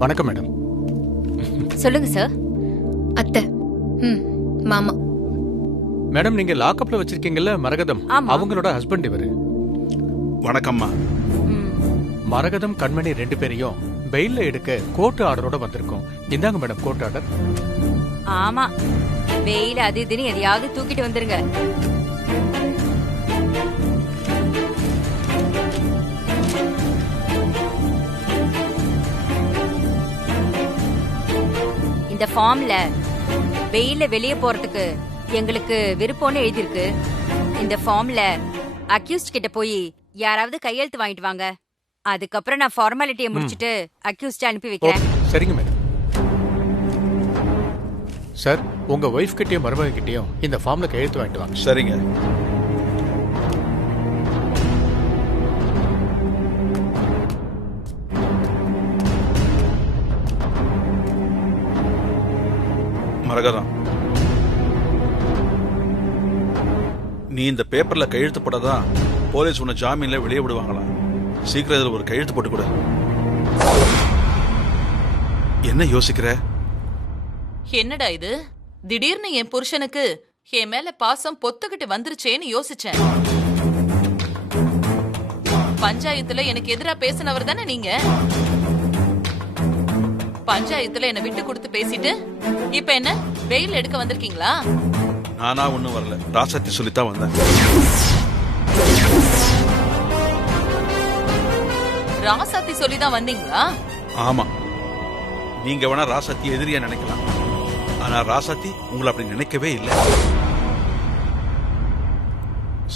வணக்கம் மேடம். சொல்லுங்க சார். அத்தை. மாமா. மேடம், நீங்க லாக்அப்ல வச்சிருக்கீங்கல்ல மரகதம், அவங்களோட ஹஸ்பண்ட் இவரு. வணக்கம்மா. மரகதம் கண்மணி 2 பேரையும் பெயில்ல எடுக்க கோர்ட் ஆர்டரோட வந்திருக்கோம். இந்தாங்க மேடம் கோர்ட் ஆர்டர். ஆமா, வெயில் அது இதுன்னு எதையாவது தூக்கிட்டு வந்துருங்க. இந்த ஃபார்ம்ல வெயில்ல வெளியே போறதுக்கு எங்களுக்கு விருப்பம்னு எழுதிருக்கு. இந்த ஃபார்ம்ல அக்யூஸ்ட் கிட்ட போய் யாராவது கையெழுத்து வாங்கிட்டு வாங்க. அதுக்கப்புறம் நான் ஃபார்மாலிட்டியை முடிச்சிட்டு அக்யூஸ்ட் அனுப்பி வைக்கிறேன். சரிங்க மேடம். சார், உங்க ஒய்ஃப் கிட்டயும் மருமக கிட்டயும் இந்த ஃபார்ம்ல கையெழுத்து வாங்கிட்டு வாங்க. சரிங்க. மரகதம், நீ இந்த பேப்பர்ல கையெழுத்து போட்டதான் போலீஸ் உன்னை ஜாமீன்ல வெளியே விடுவாங்களாம். சீக்கிரம் இதுல ஒரு கையெழுத்து போட்டு கொடு. என்ன யோசிக்கிற? என்னடா இது, திடீர்னு என் புருஷனுக்கு என் மேல பாசம் பொத்துக்கிட்டு வந்துருச்சேன்னு யோசிச்சேன். பஞ்சாயத்துல எனக்கு எதிரா பேசினவர் தானே நீங்க. பஞ்சாயத்துல என்ன விட்டு கொடுத்து பேசிட்டு இப்ப என்ன வெயில் எடுக்க வந்திருக்கீங்களா? நானா ஒண்ணும் வரல, ராசாத்தி சொல்லித்தான் வந்தேன். ராசாத்தி சொல்லிதான் வந்தீங்களா? ஆமா, நீங்க வேணா ராசாத்தி எதிரியா நினைக்கலாம், ஆனா ராசாத்தி உங்களை அப்படி நினைக்கவே இல்லை.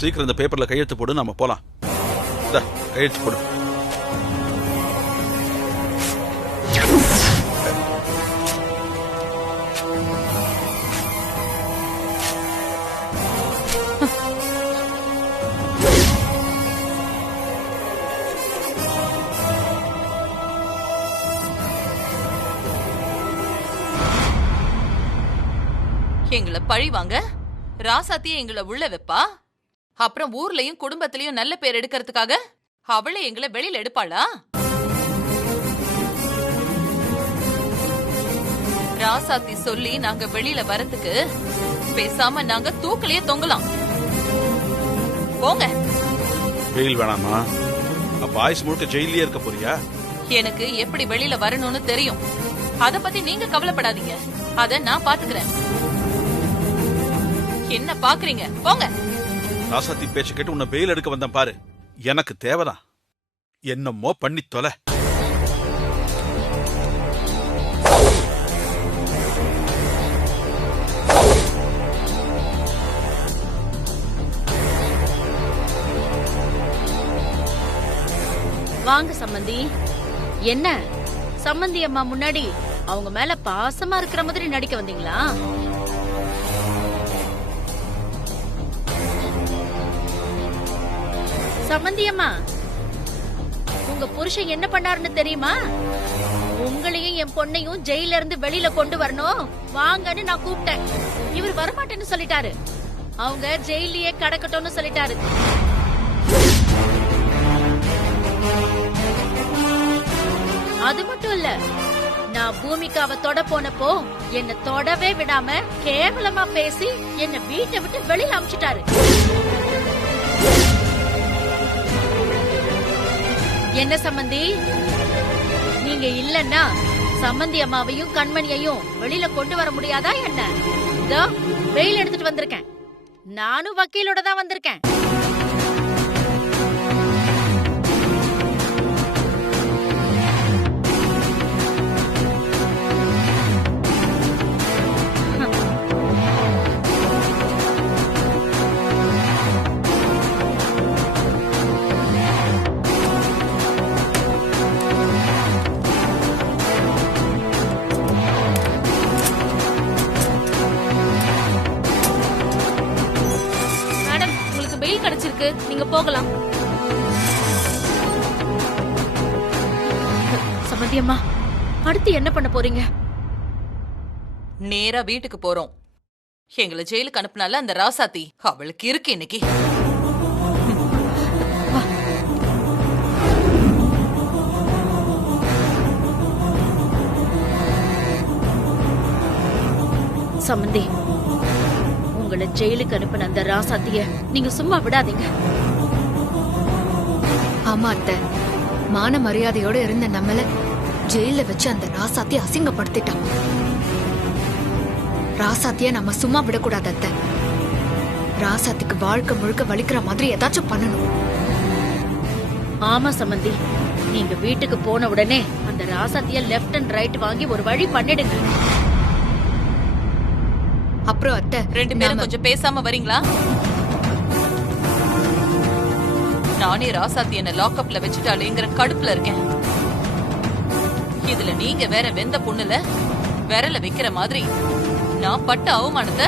சீக்கிரம் இந்த பேப்பர்ல கையெழுத்து போடு, நாம போலாம். கையெழுத்து போடு. எங்களை பழி வாங்க ராசாத்திய எங்களை உள்ள வைப்பா. அப்புறம் ஊர்லயும் குடும்பத்திலயும் நல்ல பேர் எடுக்கிறதுக்காக அவளை எங்களை வெளியில எடுப்பாளா? ராசாத்தி சொல்லி நாங்க வெளியில வரதுக்கு பேசாம நாங்க தூக்கிலேயே தொங்கலாம். போங்க. வெயில் வேணாமா? அப்ப ஆயுஸ் முழுக்க ஜெயிலே இருக்க போறியா? எனக்கு எப்படி வெளியில வரணும்னு தெரியும். அத பத்தி நீங்க கவலைப்படாதீங்க, அத நான் பாத்துக்கிறேன். என்ன பாக்குறீங்க? போங்க. ராசாத்தி பேச்சு கேட்டு உன்னை வெயில் எடுக்க வந்தேன் பாரு. எனக்கு தேவைதான், என்னமோ பண்ணி தொலை. வாங்க சம்மந்தி. என்ன சம்மந்தி அம்மா முன்னாடி அவங்க மேல பாசமா இருக்கிற மாதிரி நடிக்க வந்தீங்களா? சம்மந்தி அம்மா, உங்க புருஷன் என்ன பண்ணாருன்னு தெரியுமா? உங்களையும் என் பொண்ணையும் ஜெயில இருந்து வெளியில கொண்டு வரணும் வாங்கன்னு நான் கூப்பிட்டேன். இவர் வரமாட்டேன்னு சொல்லிட்டாரு. அவங்க ஜெயிலையே கடக்கட்டும்னு சொல்லிட்டாரு. அது மட்டும் இல்ல, நான் பூமிக்காவை தொட போனப்போ என்ன தொடவே விடாம கேவலமா பேசி என்ன வீட்டை விட்டு வெளியில அமிச்சிட்டாரு. என்ன சம்மந்தி, நீங்க இல்லன்னா சம்மந்தி அம்மாவையும் கண்மணியையும் வெளியில கொண்டு வர முடியாதா என்ன? இதோ வெயில் எடுத்துட்டு வந்திருக்கேன். நானும் வக்கீலோட தான் வந்திருக்கேன். நீங்க போகலாம். சம்மந்தி அம்மா, அடுத்து என்ன பண்ண போறீங்க? நேரா வீட்டுக்கு போறோம். எங்களை ஜெயிலுக்கு அனுப்புனால அந்த ராசாத்தி, அவளுக்கு இருக்கு இன்னைக்கு. சம்பந்தி, உங்களை ஜெயிலுக்கு அனுப்பின அந்த ராசாத்திய நீங்க சும்மா விடாதீங்க. ஆமா அத்தை, மான மரியாதையோட இருந்த நம்மள ஜெயில வச்சு அந்த ராசாத்தி அசிங்கப்படுத்திட்டான். ராசாத்திய நம்ம சும்மா விடக்கூடாது அத்தை. ராசாத்திக்கு வாழ்க்கை முழுக்க வலிக்கிற மாதிரி ஏதாச்சும் பண்ணணும். ஆமா சம்பந்தி, நீங்க வீட்டுக்கு போன உடனே அந்த ராசாத்திய லெஃப்ட் அண்ட் ரைட் வாங்கி ஒரு வழி பண்ணிடுங்க. அப்புறம் அத்தை, ரெண்டு பேரும் கொஞ்சம் பேசாம வரீங்களா? நானே ராசாத்தி என்ன லாக்அப்ல வச்சுட்டாலேங்கிற கடுப்புல இருக்கேன். இதுல நீங்க வேற வெந்த புண்ணுல விரல வைக்கிற மாதிரி நான் பட்ட அவமானத்தை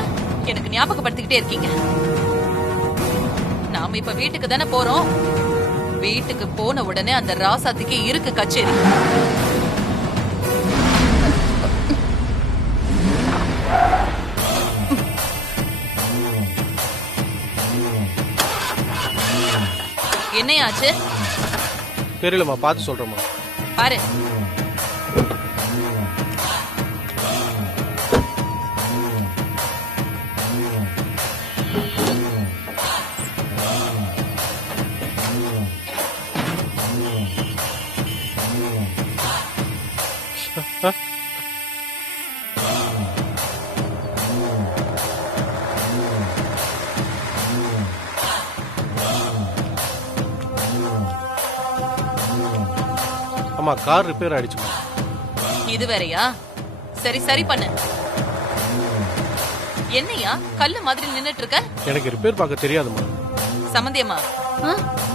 எனக்கு ஞாபகப்படுத்திக்கிட்டே இருக்கீங்க. நாம இப்ப வீட்டுக்கு தானே போறோம். வீட்டுக்கு போன உடனே அந்த ராசாத்திக்கு இருக்கு கச்சேரி. என்னையாச்சு? தெரியலம்மா, பார்த்து சொல்றேம்மா. பாரு, அம்மா, கார் ரிப்பேர் ஆயிடுச்சுமா. இது வேறயா? சரி சரி பண்ணு. என்னையா கல்லு மாதிரி நின்னுட்டு இருக்க? எனக்கு ரிப்பேர் பார்க்க தெரியாதுமா. சம்பந்தியம்மா,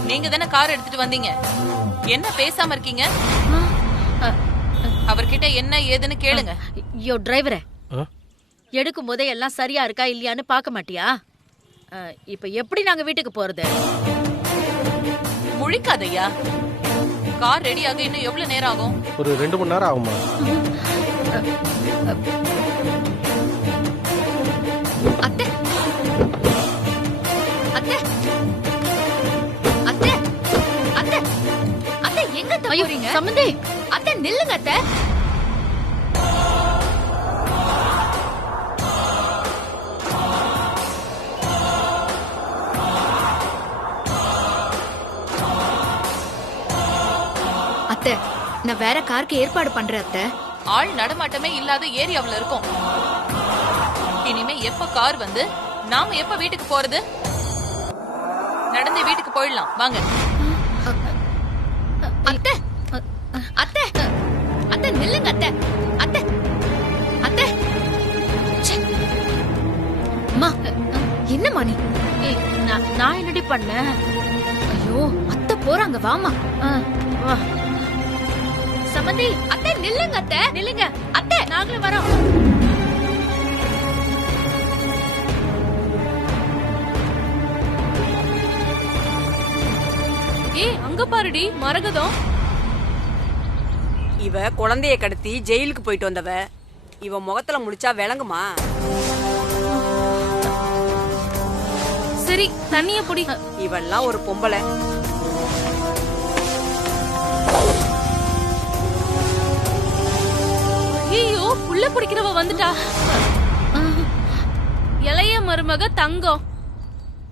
நீங்க தானே கார் எடுத்துட்டு வந்தீங்க, என்ன பேசாம இருக்கீங்க? அவர்கிட்ட என்ன ஏதுன்னு கேளுங்க. யோ டிரைவரே, எடுக்கும் போதே எல்லாம் சரியா இருக்கா இல்லையான்னு பார்க்க மாட்டியா? இப்ப எப்படி நாங்க வீட்டுக்கு போறது? முழிக்காதையா. கார் ரெடி ஆக இன்னும் எவ்வளவு நேரம் ஆகும்? ஒரு 2 மணி நேரம் ஆகுமா? அத்தை, அத்தை, அத்தை, அத்தை, அத்தை, எங்க போறீங்க? சம்பந்தி, அத்தை நில்லுங்க அத்தை. அத்தை, நான் வேற காருக்கு ஏற்பாடு பண்றேன் அத்தை. ஆள் நடமாட்டமே இல்லாத ஏரியாவுல இருக்கும். இனிமே எப்ப கார் வந்து நாம எப்ப வீட்டுக்கு போறது? நடந்து வீட்டுக்கு போயிடலாம் வாங்க. அத்தை, அத்தை, அத்தை நில்லுங்க அத்தை, அத்தை, அத்தை. ச்சே. அம்மா, என்னம்மா நீ? நான் என்னடி பண்ணேன்? ஐயோ, அத்தை போறாங்க, வாமா. வா. சம்பந்தி, அத்தை நில்லுங்க அத்தை, நில்லுங்க. அத்தை. நாங்களும் வரோம். அங்க பாருடி மரகதம். இவ குழந்தைய கடத்தி ஜெயிலுக்கு போயிட்டு வந்தவ. இவ முகத்துல முடிச்சா விளங்குமா? சரி, தண்ணிய புடி. இவெல்லாம் ஒரு பொம்பளை. ஐயோ, புள்ள பிடிக்கிறவ வந்துட்டா. இளைய மருமக தங்கம்,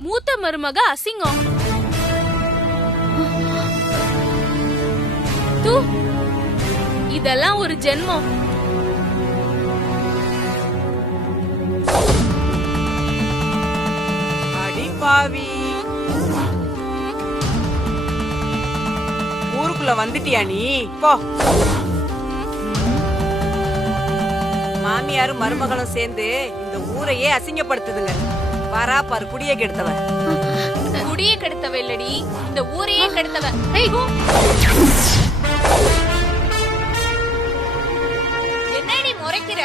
மூத்த மருமக அசிங்கம். தூ, இதெல்லாம் ஒரு ஜென்மம். அடி பாவி, ஊருக்குள்ள வந்துட்டியா நீ? போ. மாமியாரும் மருமகளும் சேர்ந்து இந்த ஊரையே அசிங்கப்படுத்துதுங்க. வரா பாரு, குடியே கெடுத்தவ. குடியே கெடுத்தவ இல்லடி, இந்த ஊரையே கெடுத்தவ. என்னடி முறைக்கிற?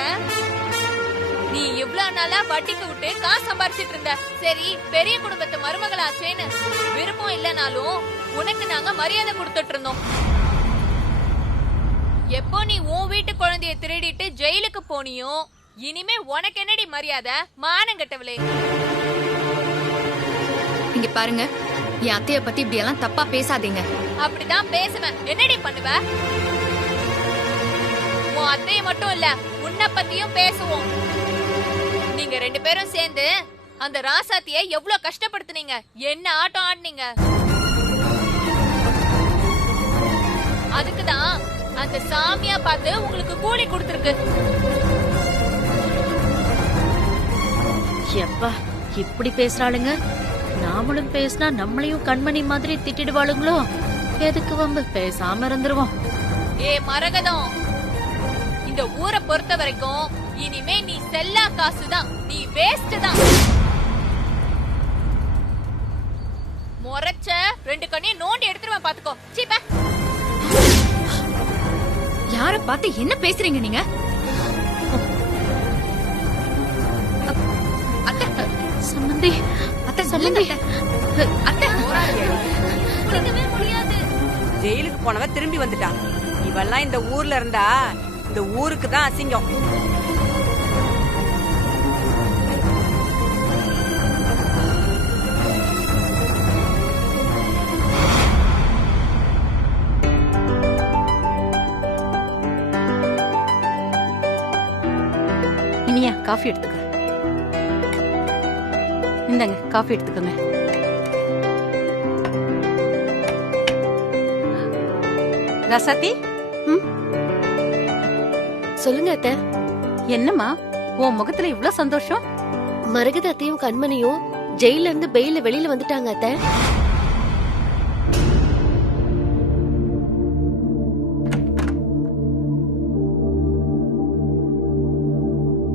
நீ இவ்வளவு நாளா வட்டிக்கு விட்டு காசு சம்பாரிச்சிட்டு இருந்த. சரி, பெரிய குடும்பத்து மருமகளாச்சேன்னு விருப்பம் இல்லனாலும் உனக்கு நாங்க மரியாதை கொடுத்துட்டு இருந்தோம். எப்போ நீ உன் வீட்டு குழந்தைய திருடிட்டு ஜெயிலுக்கு போனியோ, இனிமே உனக்கு என்னடி மரியாதை? மானம் கெட்டவளே. இங்க பாருங்க, என் அத்தைய பத்தி இப்படி எல்லாம் தப்பா பேசாதீங்க. அப்படிதான் பேசுவேன். என்னடி பண்ணுவ? உன் அத்தைய மட்டும் இல்ல, உன்னை பத்தியும் பேசுவோம். நீங்க 2 பேரும் சேர்ந்து அந்த ராசாத்திய எவ்வளவு கஷ்டப்படுத்துனீங்க, என்ன ஆட்டம் ஆடுனீங்க. அதுக்குதான் அந்த சாமியா பார்த்து உங்களுக்கு கூலி கொடுத்திருக்கு. எப்பா இப்படி பேசுறாளுங்க. நாமளும் பேசினா நம்மளையும் கண்மணி மாதிரி திட்டிடுவாளுங்களோ. எதுக்கு வம்பு, பேசாம இருந்துருவோம். ஏ மரகதம், இந்த ஊரை பொறுத்த வரைக்கும் இனிமே நீ செல்லா காசுதான், நீ வேஸ்ட் தான். முறைச்ச 2 கண்ணையும் நோண்டி எடுத்துருவேன் பாத்துக்கோ. சீப்ப யார பார்த்து என்ன பேசுறீங்க நீங்க? சம்பந்தி, அத்தை சொல்லுங்க அத்தை. முடிக்கவே முடியாது. ஜெயிலுக்கு போனவ திரும்பி வந்துட்டான். இவெல்லாம் இந்த ஊர்ல இருந்தா இந்த ஊருக்கு தான் அசிங்கம். இனியா காஃபி எடுத்துக்க. இந்தாங்க காஃபி எடுத்துக்கோங்க. ரசாத்தி, சொல்லுங்க அத்தை. என்னம்மா உன் முகத்துல இவ்ளோ சந்தோஷம்? மரகத அத்தையும் கண்மணியும் ஜெயில இருந்து பெயில வெளியில வந்துட்டாங்க அத்தை.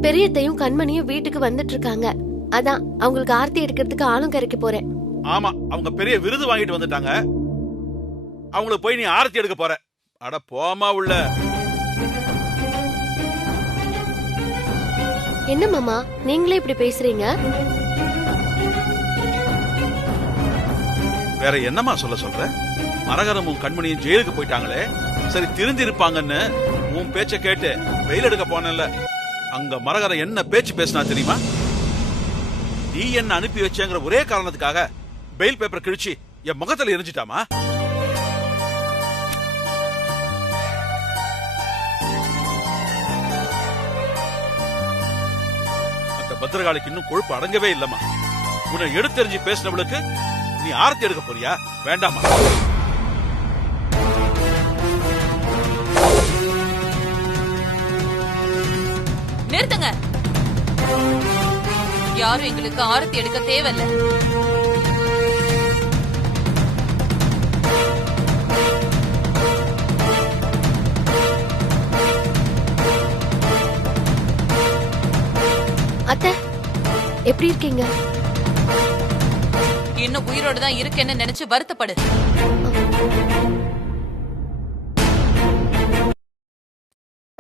பெரியத்தையும் கண்மணியும் வீட்டுக்கு வந்துட்டு இருக்காங்க. அதான் அவங்களுக்கு ஆர்த்தி எடுக்கிறதுக்கு ஆளும் கரைக்க போறேன். ஆமா, அவங்க பெரிய விருது வாங்கிட்டு வந்துட்டாங்க. அவங்களுக்கு போய் நீ ஆரத்தி எடுக்க போற. அட போமா உள்ள. என்ன மாமா நீங்களே இப்படி பேசுறீங்க? வேற என்னமா சொல்ற? மரகதமும் கண்மணியும் ஜெயிலுக்கு போயிட்டாங்களே, சரி திருந்தி இருப்பாங்கன்னு உன் பேச்ச கேட்டு வெயில் எடுக்க போனல. அங்க மரகதம் என்ன பேச்சு பேசினா தெரியுமா? நீ என்ன அனுப்பி வச்சேங்கிற ஒரே காரணத்துக்காக பெயில் பேப்பர் கிழிச்சு என் முகத்துல எரிஞ்சிட்டாமா. அந்த பத்திரகாளிக்கு இன்னும் கொழுப்பு அடங்கவே இல்லம்மா. உன்னை எடுத்தெறிஞ்சு பேசினவளுக்கு நீ ஆரத்தி எடுக்க போறியா? வேண்டாமா. நிறுத்துங்க. யாரும் எங்களுக்கு ஆரத்தி எடுக்க தேவையில்ல. அத்தை எப்படி இருக்கீங்க? இன்னும் உயிரோடு தான் இருக்கேன்னு நினைச்சு வருத்தப்படு.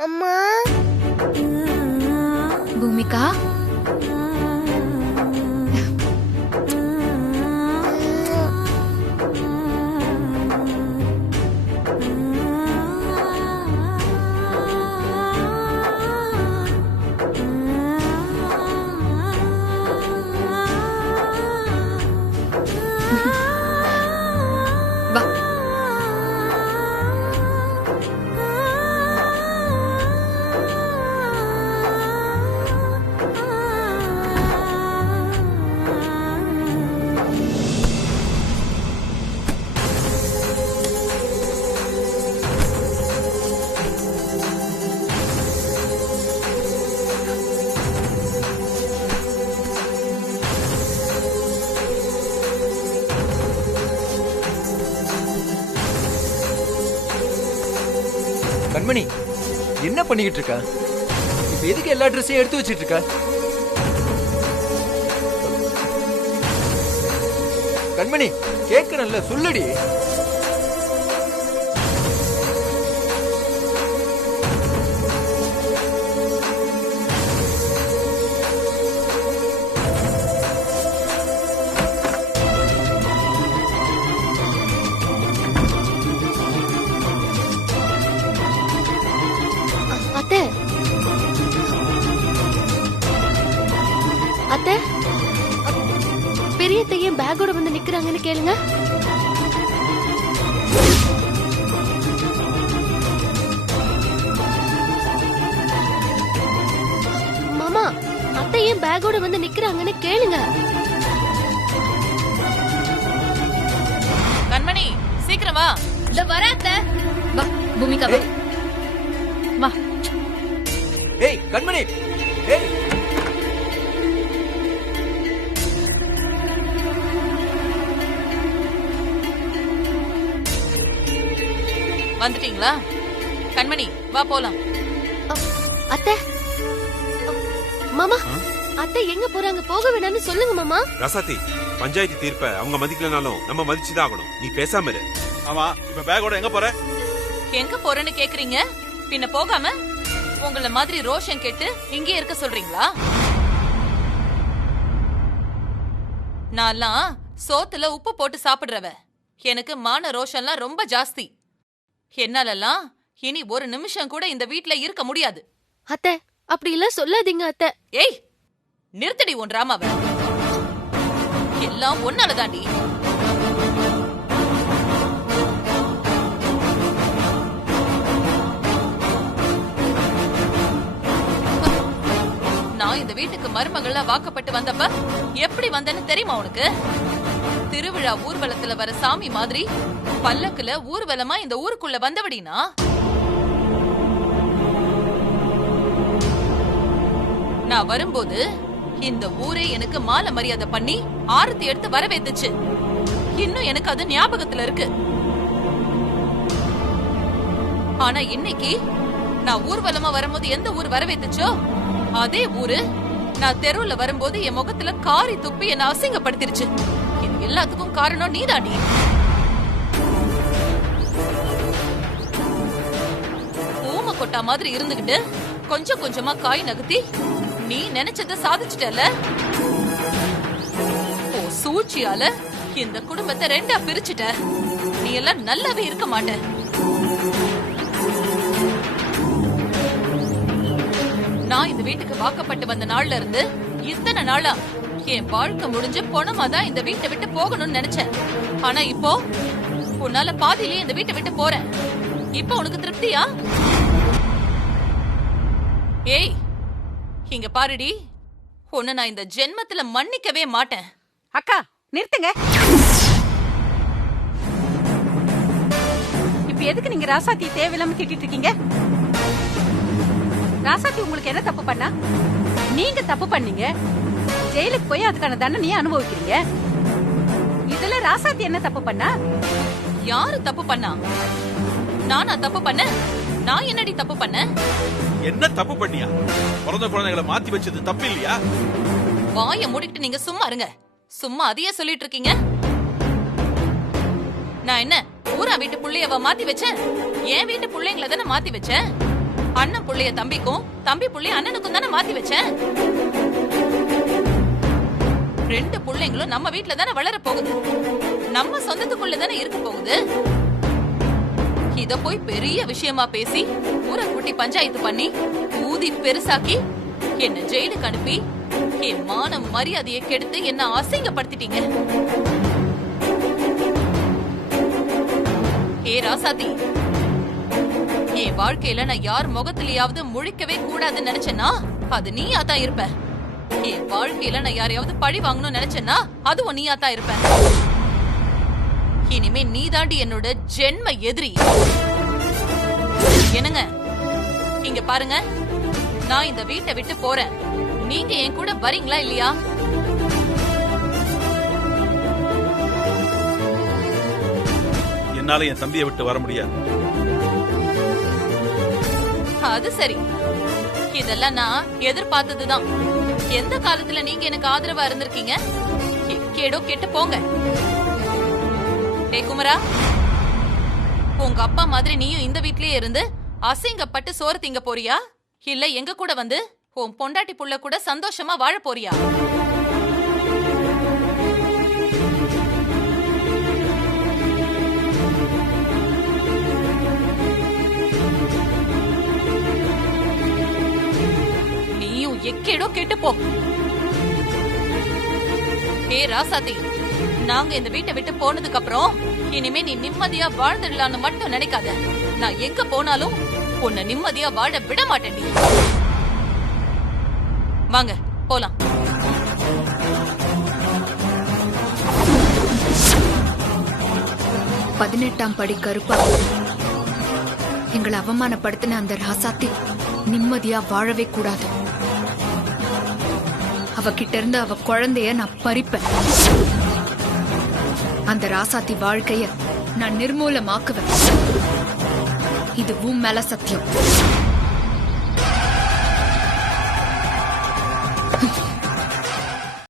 அம்மா. பூமிகா, வா. கண்மணி, என்ன பண்ணிக்கிட்டு இருக்க? இப்ப எதுக்கு எல்லா ட்ரெஸ்ஸையும் எடுத்து வச்சிட்டு இருக்க? கண்மணி, கேட்கறேன்ல, சொல்லுடி. அத்தை அத்தை, பெரியத்தை ஏன் பேக்கோட வந்து நிக்கிறாங்கன்னு கேளுங்க. மாமா, அத்தை ஏன் ஏன் பேக்கோட வந்து நிக்கிறாங்கன்னு கேளுங்க. கண்மணி சீக்கிரம் வா. இந்த வராத்த வா பூமிகா வா. வா. ஏய் கண்மணி, ஏய் வந்துட்டீங்களா? கண்மணி வா போலாம். அத்தை, மாமா, அத்தை எங்க போறாங்க? போக வேணாம்னு சொல்லுங்க மாமா. ரசாத்தி, பஞ்சாயத்து தீர்ப்ப அவங்க மதிக்கலனாலும் நம்ம மதிச்சுதான் ஆகணும். நீ பேசாம இரு. ஆமா, இப்ப பேக்கோட எங்க போற? எங்க போறேன்னு கேக்குறீங்க? பின்ன போகாம உங்கள மாதிரி ரோஷன் கேட்டு இங்கே இருக்க சொல்றீங்களா? நான்லாம் சோத்துல உப்பு போட்டு சாப்பிடுறவ. எனக்கு மான ரோஷன்லாம் ரொம்ப ஜாஸ்தி. என்னாலலாம் இனி ஒரு நிமிஷம் கூட இந்த வீட்ல இருக்க முடியாது. அத்தை, அப்படி எல்லாம் சொல்லாதீங்க அத்தை. ஏய், நிறுத்தடி உன் ராமாவ. எல்லாம் ஒன்னாலதாண்டி. நான் இந்த வீட்டுக்கு மருமகளா வாக்கப்பட்டு வந்தப்ப எப்படி வந்தேன்னு தெரியுமா உனக்கு? திருவிழா ஊர்வலத்துல வர சாமி மாதிரி பல்லக்குல ஊர்வலமா இந்த ஊருக்குள்ள வந்தவடினா. நான் வரும்போது இந்த ஊரே எனக்கு மாலை மரியாதை பண்ணி ஆரத்தி எடுத்து வரவேத்துச்சு. இன்னும் எனக்கு அது ஞாபகத்துல இருக்கு. ஆனா இன்னைக்கு நான் ஊர்வலமா வரும்போது எந்த ஊர் வரவேத்துச்சோ அதே ஊரு நான் தெருவுல வரும்போது என் முகத்துல காரி துப்பி என்ன அசிங்கப்படுத்திருச்சு. இது எல்லாத்துக்கும் காரணம் நீதாண்டி. ஊம கொட்டா மாதிரி இருந்துகிட்டு கொஞ்சம் கொஞ்சமா காய் நகர்த்தி நீ நினைச்சத சாதிச்சிட்டல. ஓ சூழ்ச்சியால இந்த குடும்பத்தை ரெண்டா பிரிச்சுட்ட. நீ எல்லாம் நல்லாவே இருக்க மாட்ட. நான் இந்த வீட்டுக்கு வாக்கப்பட்டு வந்த நாள்ல இருந்து இத்தனை நாளா என் வாழ்க்கை முடிஞ்சு பொணமா தான் இந்த வீட்டை விட்டு போகணும்னு நினைச்சேன். ஆனா இப்போ உன்னால பாதியிலே இந்த வீட்டை விட்டு போறேன். இப்போ உனக்கு திருப்தியா? ஏய், இங்க பாருடி, உன்னை நான் இந்த ஜென்மத்துல மன்னிக்கவே மாட்டேன். அக்கா நிறுத்துங்க. இப்ப எதுக்கு நீங்க ராசாத்தி தேவையில்லாம திட்டிட்டு இருக்கீங்க? ராசாத்தி உங்களுக்கு என்ன தப்பு பண்ணா? நீங்க தப்பு பண்ணீங்க. ஜெயிலுக்கு போய் அதுக்கான தண்டனையை அனுபவிக்கிறீங்க. இதுல ராசாத்தி என்ன தப்பு பண்ணா? யாரு தப்பு பண்ணா? நானா தப்பு பண்ண? நான் என்னடி தப்பு பண்ண? என்ன தப்பு பண்ணியா? பிறந்த குழந்தைகளை மாத்தி வச்சது தப்பு இல்லையா? வாய மூடிட்டு நீங்க சும்மா இருங்க. சும்மா அதையே சொல்லிட்டு இருக்கீங்க. நான் என்ன ஊரா வீட்டு புள்ளையவ மாத்தி வச்சேன்? என் வீட்டு புள்ளைங்களை தானே மாத்தி வச்சேன். அண்ணன் புள்ளைய தம்பிக்கும், தம்பி புள்ளைய அண்ணனுக்கும் தானே மாத்தி வச்சேன். ரெண்டு புள்ளைங்களும் நம்ம வீட்டுல தானே வளர போகுது. நம்ம சொந்தத்துக்குள்ள தானே இருக்க போகுது. இத போய் பெரிய விஷயமா பேசி ஊரை கூட்டி பஞ்சாயத்து பண்ணி ஊதி பெருசாக்கி என்ன ஜெயிலுக்கு அனுப்பி என் மான மரியாதையை கெடுத்து என்ன அசிங்கப்படுத்திட்டீங்க. ஏ ராசாதி, என் வாழ்க்கையில நான் யார் முகத்திலேயாவது முழிக்கவே கூடாதுன்னு நினைச்சேன்னா அது நீயா தான் இருப்ப. என் வாழ்க்கையில நான் யாரையாவது பழி வாங்கணும்னு நினைச்சேன்னா அதுவும் நீயா தான் இருப்ப. இனிமே நீதாண்டி என்னோட ஜென்ம எதிரி. என்னங்க இங்க பாருங்க, நான் இந்த வீட்டை விட்டு போறேன். நீங்க என் கூட வரீங்களா இல்லையா? என்னால என் தம்பியை விட்டு வர முடியாது. அது சரி, இதெல்லாம் நான் எதிர்பார்த்ததுதான். எந்த காலத்துல நீங்க எனக்கு ஆதரவா இருந்திருக்கீங்க? கேடோ கேட்டு போங்க. டே குமரா, உங்க அப்பா மாதிரி நீயும் இந்த வீட்லயே இருந்து அசிங்கப்பட்டு சோறு திங்க போறியா? இல்ல எங்க கூட வந்து உன் பொண்டாட்டி புள்ள கூட சந்தோஷமா வாழ போறியா? நீயும் எக்கேடோ கேட்டு போ. ஏ ராசாத்தி, நாங்க இந்த வீட்டை விட்டு போனதுக்கு அப்புறம் இனிமே நீ நிம்மதியா வாழ்ந்துடலான்னு மட்டும் நினைக்காத. நான் எங்க போனாலும் உன்னை நிம்மதியா வாழ விட மாட்டேன். வாங்க போலாம். பதினெட்டாம் படி கருப்பா எங்களை அவமானப்படுத்தின அந்த ராசாத்தி நிம்மதியா வாழவே கூடாது. அவகிட்ட இருந்து அவ குழந்தைய நான் பறிப்பேன். அந்த ராசாத்தி வாழ்க்கைய நான் நிர்மூலமாக்குவேன். இது உன் மேல சத்தியம்.